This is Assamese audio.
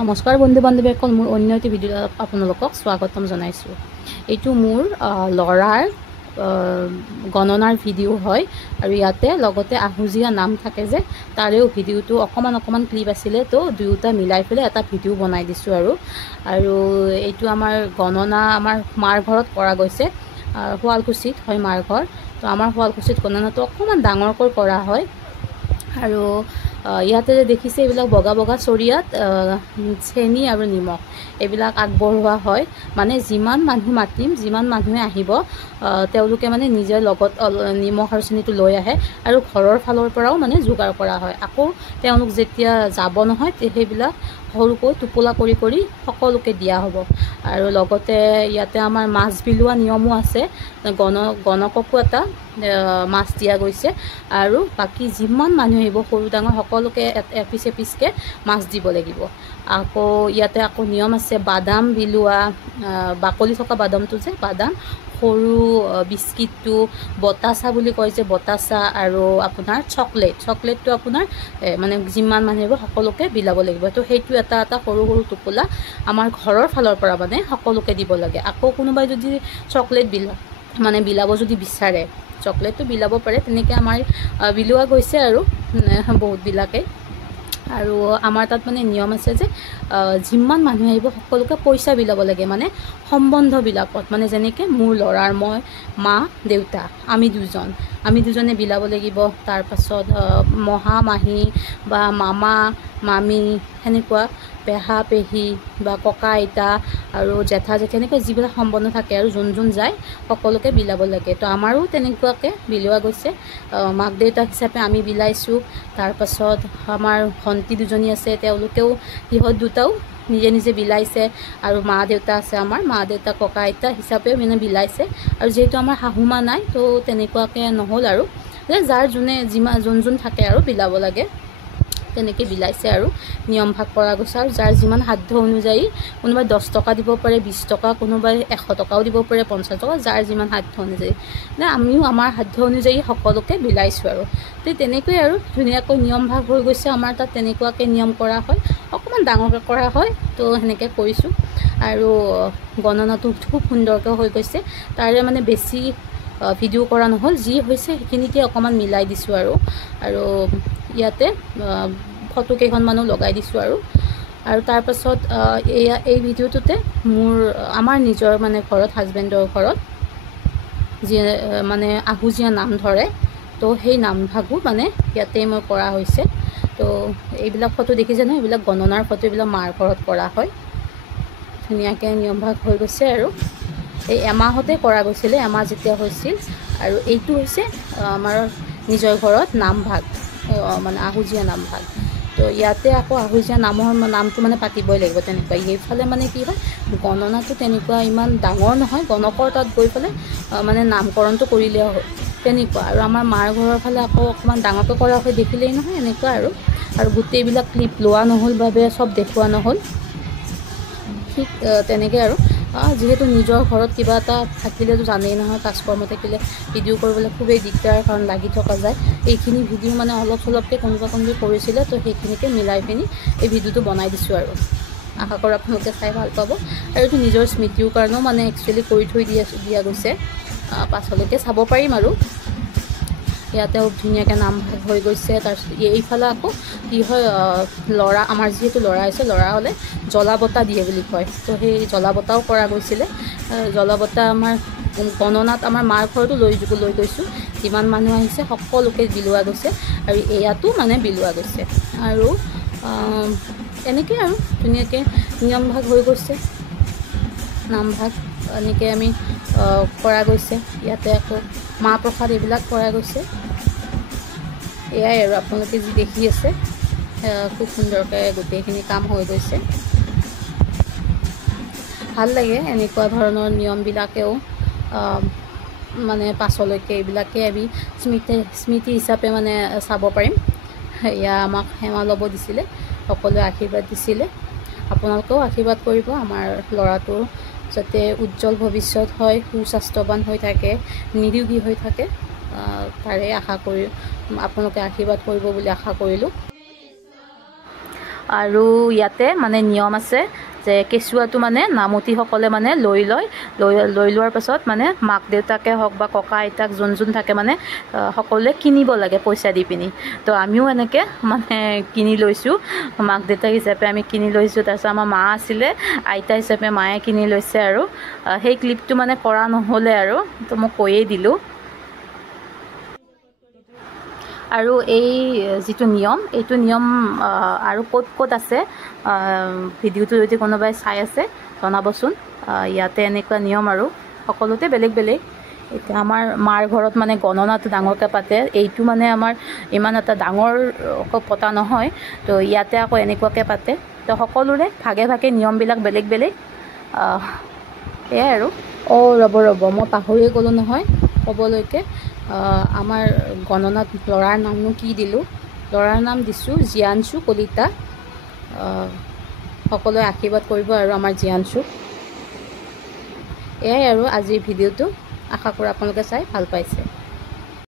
নমস্কাৰ বন্ধু বান্ধৱীসকল, মোৰ অন্য এটি ভিডিঅ'ত আপোনালোকক স্বাগতম জনাইছোঁ। এইটো মোৰ ল'ৰাৰ গণনাৰ ভিডিঅ' হয় আৰু ইয়াতে লগতে আহুজীয়া নাম থাকে যে তাৰেও ভিডিঅ'টো অকণমান ক্লিপ আছিলে, তো দুয়োটা মিলাই পেলাই এটা ভিডিঅ' বনাই দিছোঁ। আৰু এইটো আমাৰ গণনা আমাৰ মাৰ ঘৰত কৰা গৈছে, শুৱালকুছিত হয় মাৰ ঘৰ। তো আমাৰ শুৱালকুছিত গণনাটো অকণমান ডাঙৰকৈ কৰা হয়। আৰু ইয়াতে যে দেখিছে এইবিলাক বগা বগা চৰিয়াত চেনি আৰু নিমখ এইবিলাক আগবঢ়োৱা হয়। মানে যিমান মানুহ মাতিম, যিমান মানুহে আহিব, তেওঁলোকে মানে নিজৰ লগত নিমখ আৰু চেনিটো লৈ আহে আৰু ঘৰৰ ফালৰ পৰাও মানে যোগাৰ কৰা হয়। আকৌ তেওঁলোক যেতিয়া যাব নহয়, সেইবিলাক সৰুকৈ টোপোলা কৰি কৰি সকলোকে দিয়া হ'ব। আৰু লগতে ইয়াতে আমাৰ মাছ বিলোৱা নিয়মো আছে। গণককো এটা মাছ দিয়া গৈছে আৰু বাকী যিমান মানুহ আহিব সৰু ডাঙৰ সকলোকে এপিচ এপিচকৈ মাছ দিব লাগিব। আকৌ ইয়াতে আকৌ নিয়ম আছে বাদাম বিলোৱা, বাকলি থকা বাদামটো যে বাদাম, সৰু বিস্কিটটো, বতাচা বুলি কয় যে বতাচা, আৰু আপোনাৰ চকলেটটো আপোনাৰ মানে যিমান মানুহ আহিব সকলোকে বিলাব লাগিব। তো সেইটো এটা সৰু সৰু টোপোলা আমাৰ ঘৰৰ ফালৰ পৰা মানে সকলোকে দিব লাগে। আকৌ কোনোবাই যদি চকলেট বিলাব যদি বিচাৰে, চকলেটটো বিলাব পাৰে, তেনেকৈ আমাৰ বিলোৱা গৈছে আৰু বহুতবিলাকে। আৰু আমাৰ তাত মানে নিয়ম আছে যে যিমান মানুহ আহিব সকলোকে পইচা বিলাব লাগে, মানে সম্বন্ধবিলাকত, মানে যেনেকৈ মোৰ ল'ৰাৰ মই মা দেউতা আমি দুজনে বিলাব লাগিব। তাৰপাছত মহা মাহী বা মামা মামী, সেনেকুৱা পেহা পেহী বা ককা আইতা আৰু জেঠা জেঠি, এনেকৈ যিবিলাক সম্বন্ধ থাকে আৰু যোন যায় সকলোকে বিলাব লাগে। তো আমাৰো তেনেকুৱাকৈ বিলোৱা গৈছে, মাক দেউতাক হিচাপে আমি বিলাইছোঁ। তাৰপাছত আমাৰ ভণ্টি দুজনী আছে, তেওঁলোকেও সিহঁত দুটাও নিজে নিজে বিলাইছে। আৰু মা দেউতা আছে, আমাৰ মা দেউতা ককা আইতা হিচাপেও মানে বিলাইছে। আৰু যিহেতু আমাৰ শাহুমা নাই, তো তেনেকুৱাকৈ নহ'ল আৰু যাৰ যোন থাকে আৰু বিলাব লাগে, তেনেকৈ বিলাইছে আৰু নিয়ম ভাগ কৰা গৈছে। আৰু যাৰ যিমান সাধ্য অনুযায়ী, কোনোবাই 10 টকা দিব পাৰে, 20 টকা, কোনোবাই 100 টকাও দিব পাৰে, 50 টকা, যাৰ যিমান সাধ্য অনুযায়ী। আমিও আমাৰ সাধ্য অনুযায়ী সকলোকে বিলাইছোঁ আৰু তেনেকৈ আৰু ধুনীয়াকৈ নিয়ম ভাগ হৈ গৈছে। আমাৰ তাত তেনেকুৱাকৈ নিয়ম কৰা হয়, অকণমান ডাঙৰকৈ কৰা হয়। তো সেনেকৈ কৰিছোঁ আৰু গণনাটো খুব সুন্দৰকৈ হৈ গৈছে। তাৰে মানে বেছি ভিডিঅ' কৰা নহ'ল, যি হৈছে সেইখিনিকে অকণমান মিলাই দিছোঁ। আৰু ইয়াতে ফটো কেইখনমানো লগাই দিছোঁ। আৰু তাৰপাছত এই ভিডিঅ'টোতে আমাৰ নিজৰ মানে ঘৰত, হাজবেণ্ডৰ ঘৰত যি মানে আহুজীয়া নাম ধৰে, তো সেই নামভাগো মানে ইয়াতে মই কৰা হৈছে। তো এইবিলাক ফটো দেখিছে নহয়, এইবিলাক গণনাৰ ফটো, এইবিলাক মাৰ ঘৰত কৰা হয়। ধুনীয়াকৈ নিয়ম ভাগ হৈ গৈছে আৰু এই এমাহতে কৰা গৈছিলে, এমাহ যেতিয়া হৈছিল। আৰু এইটো হৈছে আমাৰ নিজৰ ঘৰত নামভাগ, মানে আহুজীয়া নামভাগ। তো ইয়াতে আকৌ আহুজীয়া নামটো মানে পাতিবই লাগিব তেনেকুৱা। এইফালে মানে কি হয়, গণনাটো তেনেকুৱা ইমান ডাঙৰ নহয়, গণকৰ তাত গৈ পেলাই মানে নামকৰণটো কৰিলেও হয় তেনেকুৱা। আৰু আমাৰ মাৰ ঘৰৰ ফালে আকৌ অকণমান ডাঙৰকৈ কৰা হয়, দেখিলেই নহয় এনেকুৱা। আৰু গোটেইবিলাক ক্লিপ লোৱা নহ'ল বাবে চব দেখুওৱা নহ'ল, ঠিক তেনেকৈ। আৰু যিহেতু নিজৰ ঘৰত কিবা এটা থাকিলেতো জানেই নহয়, কাজকৰ্ম থাকিলে ভিডিঅ' কৰিবলৈ খুবেই দিগদাৰ, কাৰণ লাগি থকা যায়। এইখিনি ভিডিঅ' মানে অলপ চলপকৈ কোনোবা কৰিছিলে, তো সেইখিনিকে মিলাই পিনি এই ভিডিঅ'টো বনাই দিছোঁ। আৰু আশা কৰোঁ আপোনালোকে চাই ভাল পাব। আৰু এইটো নিজৰ স্মৃতিৰ কাৰণেও মানে একচুৱেলি কৰি থৈ দিয়া গৈছে, পাছলৈকে চাব পাৰিম। আৰু ইয়াতেও ধুনীয়াকৈ নাম হৈ গৈছে। তাৰপিছত এইফালে আকৌ কি হয়, আমাৰ যিহেতু ল'ৰা হৈছে, ল'ৰা হ'লে জ্বলা বটা দিয়ে বুলি কয়, তো সেই জ্বলা বটাও কৰা গৈছিলে। জ্বলা বটা আমাৰ গণনাত আমাৰ মাৰ ঘৰতো লৈ গৈছোঁ, যিমান মানুহ আহিছে সকলোকে বিলোৱা গৈছে। আৰু এয়াতো মানে বিলোৱা গৈছে। আৰু এনেকৈ আৰু ধুনীয়াকৈ নিয়ম ভাগ হৈ গৈছে, নামভাগ এনেকৈ আমি কৰা গৈছে। ইয়াতে আকৌ মাহ প্ৰসাদ এইবিলাক কৰা গৈছে। এয়াই আৰু আপোনালোকে যি দেখি আছে, খুব সুন্দৰকৈ গোটেইখিনি কাম হৈ গৈছে। ভাল লাগে এনেকুৱা ধৰণৰ নিয়মবিলাকেও, মানে পাছলৈকে এইবিলাকে আমি স্মৃতি হিচাপে মানে চাব পাৰিম। এয়া আমাক সেৱা ল'ব দিছিলে, সকলোৱে আশীৰ্বাদ দিছিলে। আপোনালোকেও আশীৰ্বাদ কৰিব, আমাৰ ল'ৰাটোৰ যাতে উজ্জ্বল ভৱিষ্যত হয়, সুস্বাস্থ্যৱান হৈ থাকে, নিৰোগী হৈ থাকে, তাৰে আশা কৰি আপোনালোকে আশীৰ্বাদ কৰিব বুলি আশা কৰিলোঁ। আৰু ইয়াতে মানে নিয়ম আছে যে কেঁচুৱাটো মানে নামতীসকলে মানে লৈ লোৱাৰ পাছত মানে মাক দেউতাকে হওক বা ককা আইতাক যোন থাকে মানে সকলোৱে কিনিব লাগে পইচা দি পিনি। তো আমিও এনেকৈ মানে কিনি লৈছোঁ, মাক দেউতাক হিচাপে আমি কিনি লৈছোঁ। তাৰপিছত আমাৰ মা আছিলে, আইতা হিচাপে মায়ে কিনি লৈছে। আৰু সেই ক্লিপটো মানে কৰা নহ'লে আৰু তো মই কৈয়ে দিলোঁ। আৰু এই যিটো নিয়ম, এইটো নিয়ম আৰু ক'ত আছে ভিডিঅ'টো যদি কোনোবাই চাই আছে জনাবচোন। ইয়াতে এনেকুৱা নিয়ম আৰু সকলোতে বেলেগ বেলেগ। এতিয়া আমাৰ মাৰ ঘৰত মানে গণনাটো ডাঙৰকৈ পাতে, এইটো মানে আমাৰ ইমান এটা ডাঙৰকৈ পতা নহয়। তো ইয়াতে আকৌ এনেকুৱাকৈ পাতে। তো সকলোৰে ভাগে ভাগে নিয়মবিলাক বেলেগ বেলেগ। এয়াই আৰু। ৰ'ব মই পাহৰিয়ে গ'লোঁ নহয় ক'বলৈকে। আমাৰ গণনাত ল'ৰাৰ নামনো কি দিলোঁ? ল'ৰাৰ নাম দিছোঁ জীয়ানশু কলিতা। সকলোৱে আশীৰ্বাদ কৰিব আৰু আমাৰ জীয়ানশুক। এয়াই আৰু আজিৰ ভিডিঅ'টো। আশা কৰোঁ আপোনালোকে চাই ভাল পাইছে।